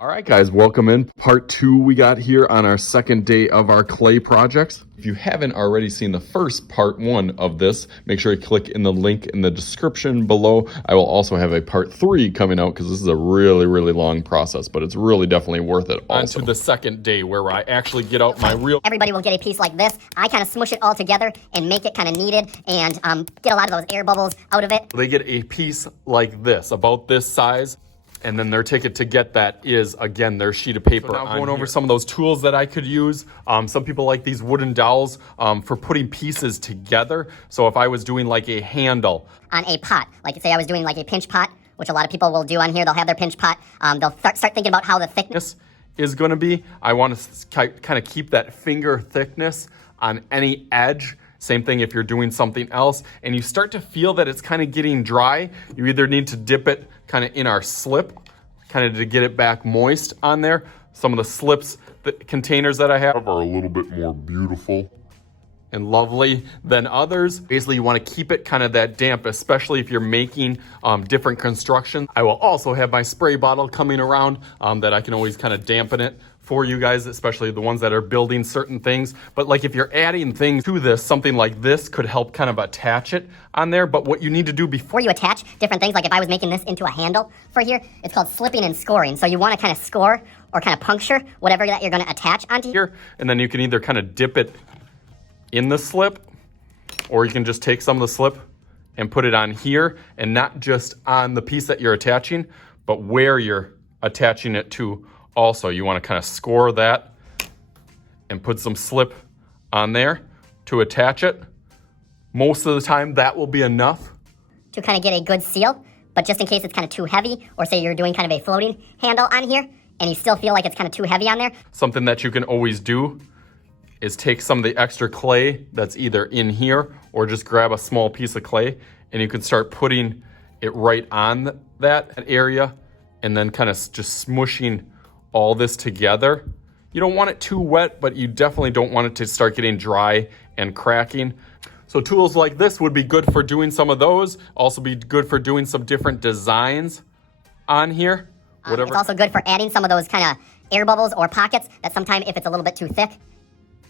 All right, guys, welcome in. Part 2 we got here on our second day of our clay projects. If you haven't already seen the first part 1 of this, make sure you click in the link in the description below. I will also have a part 3 coming out because this is a really, really long process, but it's really definitely worth it also. On to the second day where I actually get out my real... Everybody will get a piece like this. I kind of smush it all together and make it kind of kneaded and get a lot of those air bubbles out of it. They get a piece like this, about this size. And then their ticket to get that is, again, their sheet of paper. So now going over some of those tools that I could use. Some people like these wooden dowels for putting pieces together. So if I was doing like a handle. On a pot, like say I was doing like a pinch pot, which a lot of people will do on here. They'll have their pinch pot. They'll start thinking about how the thickness is going to be. I want to kind of keep that finger thickness on any edge. Same thing if you're doing something else and you start to feel that it's kind of getting dry, you either need to dip it kind of in our slip, kind of to get it back moist on there. Some of the slips, the containers that I have are a little bit more beautiful and lovely than others. Basically, you want to keep it kind of that damp, especially if you're making different construction. I will also have my spray bottle coming around that I can always kind of dampen it for you guys, especially the ones that are building certain things. But like if you're adding things to this, something like this could help kind of attach it on there. But what you need to do before you attach different things, like if I was making this into a handle for here, it's called slipping and scoring. So you want to kind of score or kind of puncture whatever that you're going to attach onto here. And then you can either kind of dip it in the slip, or you can just take some of the slip and put it on here, and not just on the piece that you're attaching, but where you're attaching it to. Also, you want to kind of score that and put some slip on there to attach it. Most of the time, that will be enough to kind of get a good seal. But just in case it's kind of too heavy, or say you're doing kind of a floating handle on here, and you still feel like it's kind of too heavy on there. Something that you can always do is take some of the extra clay that's either in here, or just grab a small piece of clay, and you can start putting it right on that area, and then kind of just smushing all this together. You don't want it too wet, but you definitely don't want it to start getting dry and cracking. So tools like this would be good for doing some of those. Also be good for doing some different designs on here. Whatever. It's also good for adding some of those kind of air bubbles or pockets that sometimes if it's a little bit too thick,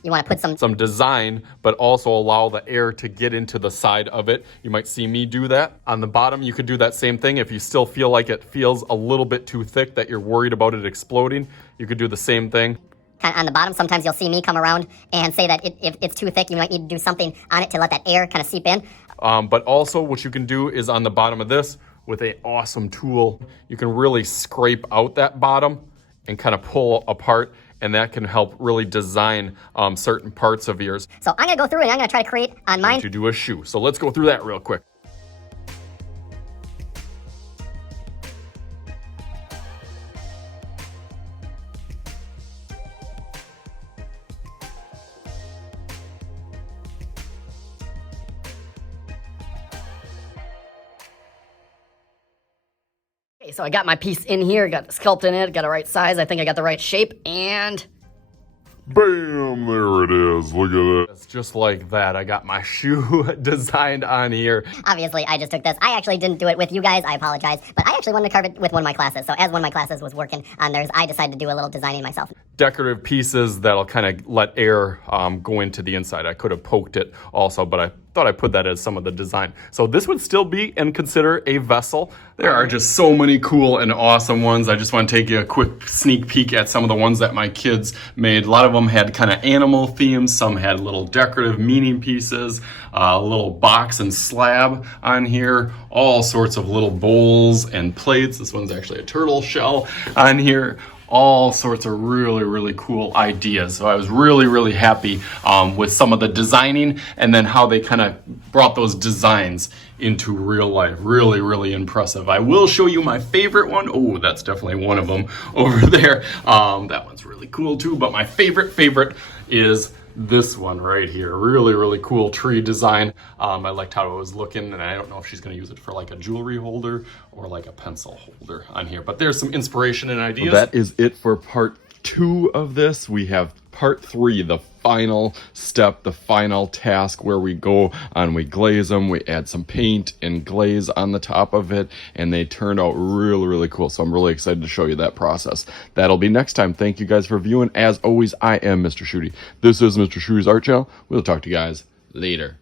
you want to put some design, but also allow the air to get into the side of it. You might see me do that. On the bottom, you could do that same thing. If you still feel like it feels a little bit too thick, that you're worried about it exploding, you could do the same thing. Kind of on the bottom, sometimes you'll see me come around and say that if it's too thick, you might need to do something on it to let that air kind of seep in. But also what you can do is on the bottom of this, with an awesome tool, you can really scrape out that bottom and kind of pull apart, and that can help really design certain parts of yours. So I'm gonna go through and I'm gonna try to create on mine. To do a shoe. So let's go through that real quick. Okay, so I got my piece in here, got the sculpt in it, got the right size, I think I got the right shape, and bam, there it is. Look at it. It's just like that. I got my shoe designed on here. Obviously, I just took this. I actually didn't do it with you guys. I apologize. But I actually wanted to carve it with one of my classes. So as one of my classes was working on theirs, I decided to do a little designing myself. Decorative pieces that'll kind of let air go into the inside. I could have poked it also, but I thought I put that as some of the design. So this would still be and consider a vessel. There are just so many cool and awesome ones. I just want to take you a quick sneak peek at some of the ones that my kids made. A lot of them had kind of animal themes. Some had little decorative meaning pieces, a little box and slab on here, all sorts of little bowls and plates. This one's actually a turtle shell on here. All sorts of really, really cool ideas. So I was really, really happy with some of the designing and then how they kind of brought those designs into real life. Really, really impressive. I will show you my favorite one. Oh, that's definitely one of them over there. That one's really cool too, but my favorite is this one right here. Really, really cool tree design. I liked how it was looking, and I don't know if she's going to use it for like a jewelry holder or like a pencil holder on here, but there's some inspiration and ideas. So that is it for part 2 of this. We have part 3, the final step, the final task, where we go and we glaze them, we add some paint and glaze on the top of it, and they turned out really, really cool. So I'm really excited to show you that process. That'll be next time. Thank you guys for viewing. As always, I am Mr. Shooty. This is Mr. Shooty's Art Channel. We'll talk to you guys later.